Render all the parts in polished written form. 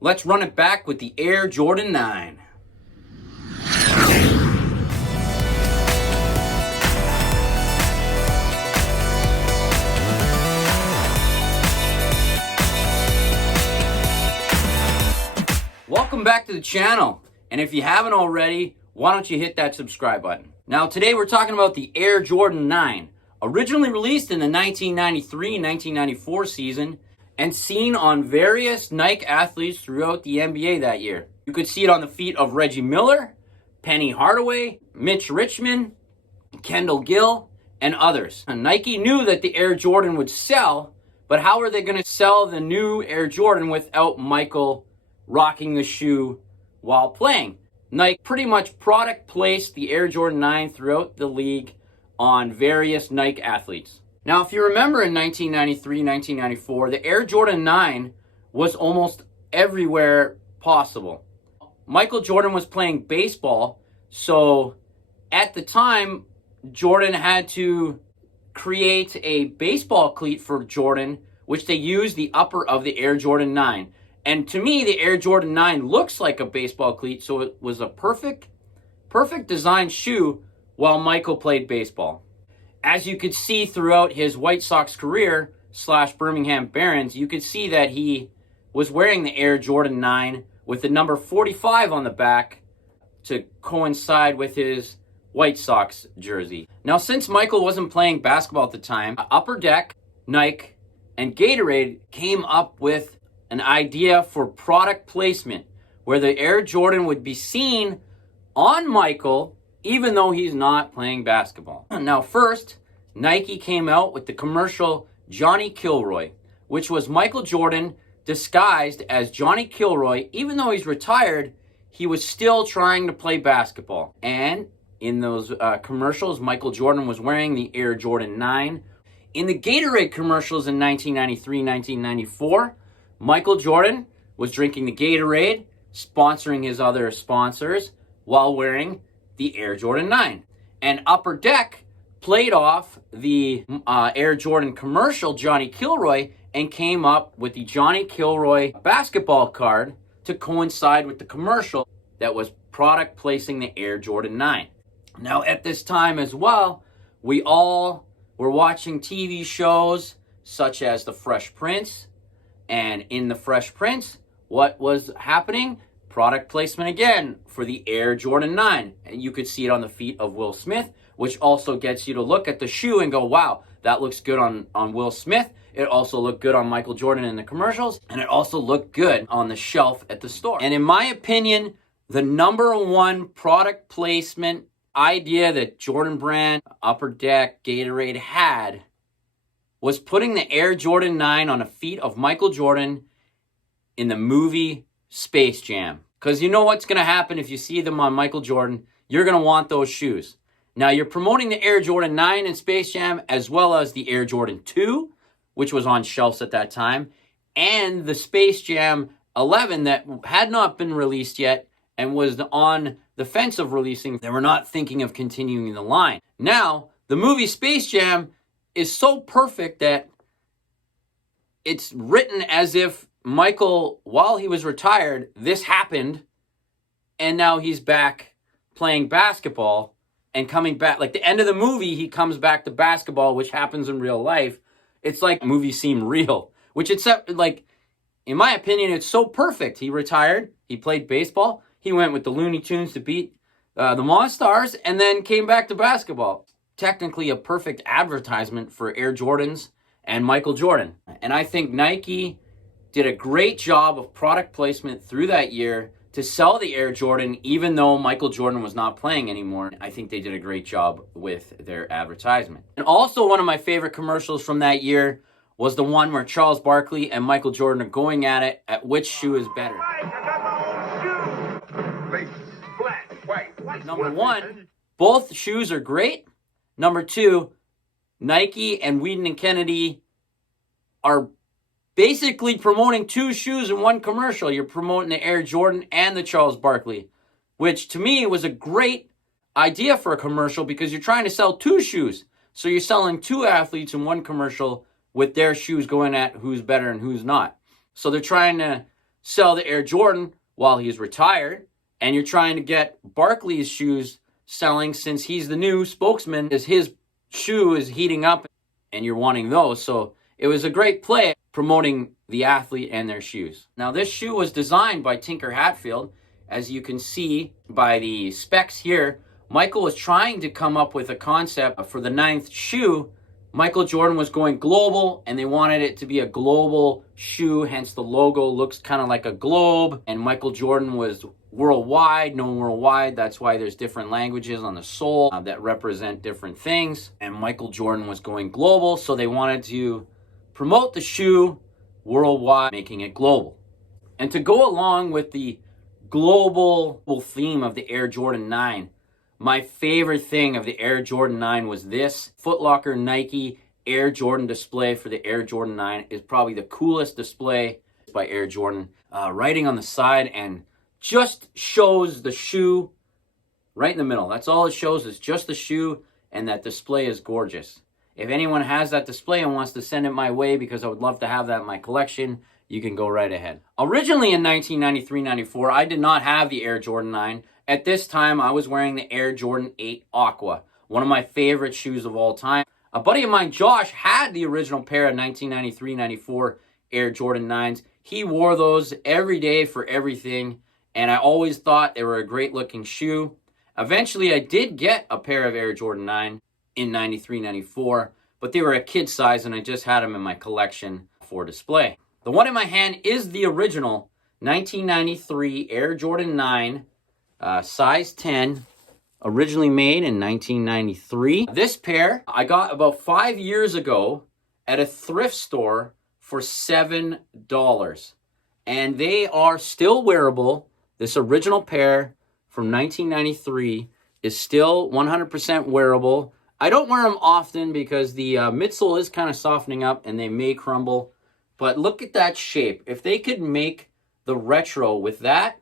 Let's run it back with the Air Jordan 9. Welcome back to the channel, and if you haven't already, why don't you hit that subscribe button. Now today we're talking about the Air Jordan 9, originally released in the 1993-1994 season and seen on various Nike athletes throughout the NBA that year. You could see it on the feet of Reggie Miller, Penny Hardaway, Mitch Richmond, Kendall Gill, and others. And Nike knew that the Air Jordan would sell, but how are they going to sell the new Air Jordan without Michael rocking the shoe while playing? Nike pretty much product placed the Air Jordan 9 throughout the league on various Nike athletes. Now, if you remember in 1993, 1994, the Air Jordan 9 was almost everywhere possible. Michael Jordan was playing baseball, so at the time, Jordan had to create a baseball cleat for Jordan, which they used the upper of the Air Jordan 9. And to me, the Air Jordan 9 looks like a baseball cleat, so it was a perfect design shoe while Michael played baseball. As you could see throughout his White Sox career / Birmingham Barons, you could see that he was wearing the Air Jordan 9 with the number 45 on the back to coincide with his White Sox jersey. Now, since Michael wasn't playing basketball at the time, Upper Deck, Nike, and Gatorade came up with an idea for product placement where the Air Jordan would be seen on Michael even though he's not playing basketball. Now first, Nike came out with the commercial Johnny Kilroy, which was Michael Jordan disguised as Johnny Kilroy. Even though he's retired, he was still trying to play basketball. And in those commercials, Michael Jordan was wearing the Air Jordan 9. In the Gatorade commercials in 1993, 1994, Michael Jordan was drinking the Gatorade, sponsoring his other sponsors, while wearing the Air Jordan 9. And Upper Deck played off the Air Jordan commercial, Johnny Kilroy, and came up with the Johnny Kilroy basketball card to coincide with the commercial that was product placing the Air Jordan 9. Now, at this time as well, we all were watching TV shows such as The Fresh Prince. And in The Fresh Prince, what was happening? Product placement again for the Air Jordan 9. And you could see it on the feet of Will Smith, which also gets you to look at the shoe and go, wow, that looks good on Will Smith. It also looked good on Michael Jordan in the commercials. And it also looked good on the shelf at the store. And in my opinion, the number one product placement idea that Jordan Brand, Upper Deck, Gatorade had was putting the Air Jordan 9 on the feet of Michael Jordan in the movie Space Jam. Because you know what's going to happen if you see them on Michael Jordan, you're going to want those shoes. Now, you're promoting the Air Jordan 9 in Space Jam as well as the Air Jordan 2, which was on shelves at that time, and the Space Jam 11 that had not been released yet and was on the fence of releasing. They were not thinking of continuing the line. Now, the movie Space Jam is so perfect that it's written as if Michael, while he was retired, this happened, and now he's back playing basketball and coming back. Like the end of the movie, he comes back to basketball, which happens in real life. It's like movies seem real, which it's like, in my opinion, it's so perfect. He retired, he played baseball, he went with the Looney Tunes to beat the Monstars, and then came back to basketball. Technically a perfect advertisement for Air Jordans and Michael Jordan. And I think Nike did a great job of product placement through that year to sell the Air Jordan, even though Michael Jordan was not playing anymore. I think they did a great job with their advertisement. And also one of my favorite commercials from that year was the one where Charles Barkley and Michael Jordan are going at it at which shoe is better. Number one, both shoes are great. Number two, Nike and Whedon and Kennedy are basically promoting two shoes in one commercial. You're promoting the Air Jordan and the Charles Barkley, which to me was a great idea for a commercial because you're trying to sell two shoes. So you're selling two athletes in one commercial with their shoes going at who's better and who's not. So they're trying to sell the Air Jordan while he's retired, and you're trying to get Barkley's shoes selling since he's the new spokesman, as his shoe is heating up and you're wanting those. So it was a great play promoting the athlete and their shoes. Now, this shoe was designed by Tinker Hatfield. As you can see by the specs here, Michael was trying to come up with a concept for the 9th shoe. Michael Jordan was going global, and they wanted it to be a global shoe, hence the logo looks kind of like a globe. And Michael Jordan was worldwide, known worldwide. That's why there's different languages on the sole that represent different things. And Michael Jordan was going global, so they wanted to promote the shoe worldwide, making it global. And to go along with the global theme of the Air Jordan 9, my favorite thing of the Air Jordan 9 was this Foot Locker Nike Air Jordan display for the Air Jordan 9. Is probably the coolest display by Air Jordan. Writing on the side, and just shows the shoe right in the middle. That's all it shows, is just the shoe, and that display is gorgeous. If anyone has that display and wants to send it my way, because I would love to have that in my collection, you can go right ahead. Originally in 1993-94, I did not have the Air Jordan 9. At this time, I was wearing the Air Jordan 8 Aqua, one of my favorite shoes of all time. A buddy of mine, Josh, had the original pair of 1993-94 Air Jordan 9s. He wore those every day for everything, and I always thought they were a great looking shoe. Eventually, I did get a pair of Air Jordan 9 in 93-94, but they were a kid size, and I just had them in my collection for display. The one in my hand is the original 1993 Air Jordan 9, size 10, originally made in 1993. This pair I got about 5 years ago at a thrift store for $7. And they are still wearable. This original pair from 1993 is still 100% wearable. I don't wear them often because the midsole is kind of softening up and they may crumble. But look at that shape. If they could make the retro with that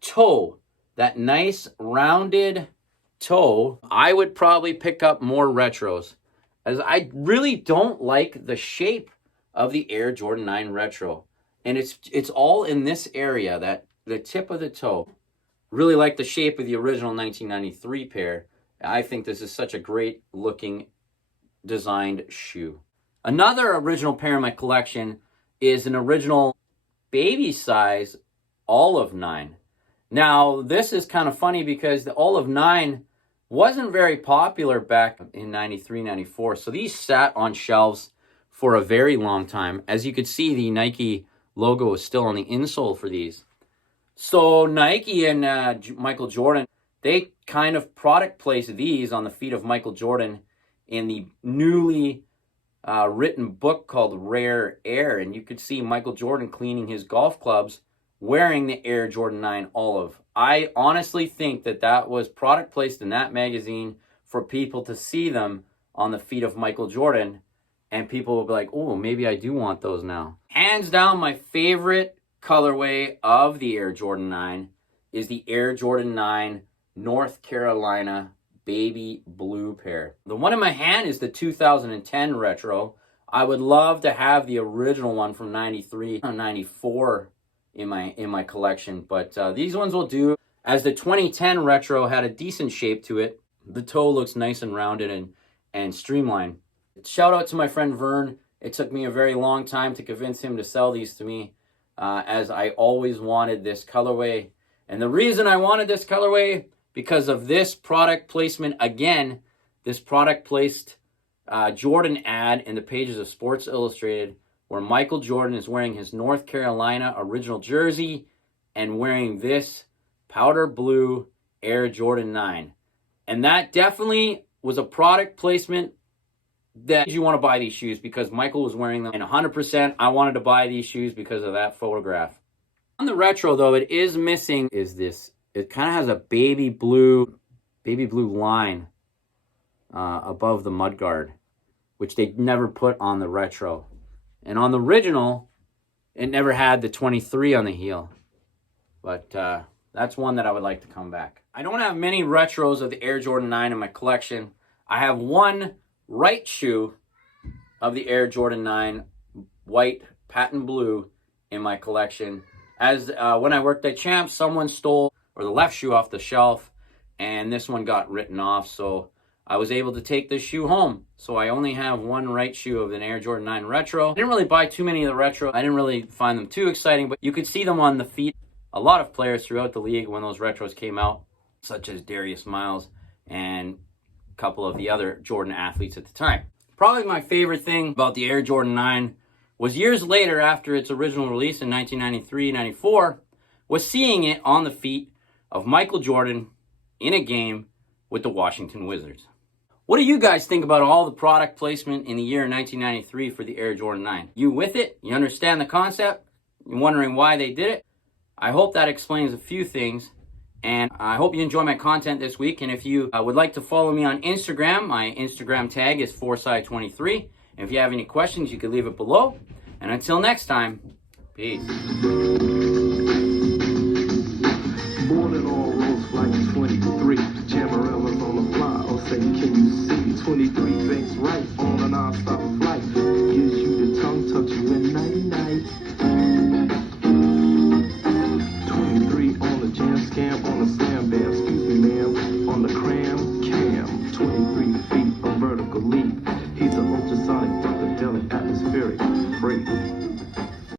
toe, that nice rounded toe, I would probably pick up more retros, as I really don't like the shape of the Air Jordan 9 retro. And it's all in this area, that the tip of the toe. Really like the shape of the original 1993 pair. I think this is such a great looking designed shoe. Another original pair in my collection is an original baby size Olive 9. Now, this is kind of funny because the Olive 9 wasn't very popular back in 93-94. So these sat on shelves for a very long time. As you could see, the Nike logo is still on the insole for these. So Nike and Michael Jordan, they kind of product placed these on the feet of Michael Jordan in the newly written book called Rare Air. And you could see Michael Jordan cleaning his golf clubs wearing the Air Jordan 9 Olive. I honestly think that was product placed in that magazine for people to see them on the feet of Michael Jordan, and people will be like, oh, maybe I do want those now. Hands down, my favorite colorway of the Air Jordan 9 is the Air Jordan 9 North Carolina baby blue pair. The one in my hand is the 2010 retro. I would love to have the original one from 93 or 94 in my collection, but these ones will do. As the 2010 retro had a decent shape to it, the toe looks nice and rounded and streamlined. Shout out to my friend Vern. It took me a very long time to convince him to sell these to me, as I always wanted this colorway. And the reason I wanted this colorway, because of this product placement. Again, this product placed Jordan ad in the pages of Sports Illustrated, where Michael Jordan is wearing his North Carolina original jersey and wearing this powder blue Air Jordan 9. And that definitely was a product placement that you want to buy these shoes because Michael was wearing them. And 100% I wanted to buy these shoes because of that photograph. On the retro, though, it is missing is this. It kind of has a baby blue line above the mudguard, which they never put on the retro. And on the original, it never had the 23 on the heel. But that's one that I would like to come back. I don't have many retros of the Air Jordan 9 in my collection. I have one right shoe of the Air Jordan 9 white patent blue in my collection. As when I worked at Champs, someone stole the left shoe off the shelf, and this one got written off, so I was able to take this shoe home. So I only have one right shoe of an Air Jordan 9 Retro. I didn't really buy too many of the Retro. I didn't really find them too exciting, but you could see them on the feet. A lot of players throughout the league when those Retros came out, such as Darius Miles and a couple of the other Jordan athletes at the time. Probably my favorite thing about the Air Jordan 9 was years later, after its original release in 1993-94, was seeing it on the feet of Michael Jordan in a game with the Washington Wizards. What do you guys think about all the product placement in the year 1993 for the Air Jordan 9? You with it? You understand the concept? You're wondering why they did it? I hope that explains a few things, and I hope you enjoy my content this week. And if you would like to follow me on Instagram, my Instagram tag is Forsyth23. And if you have any questions, you can leave it below. And until next time, peace.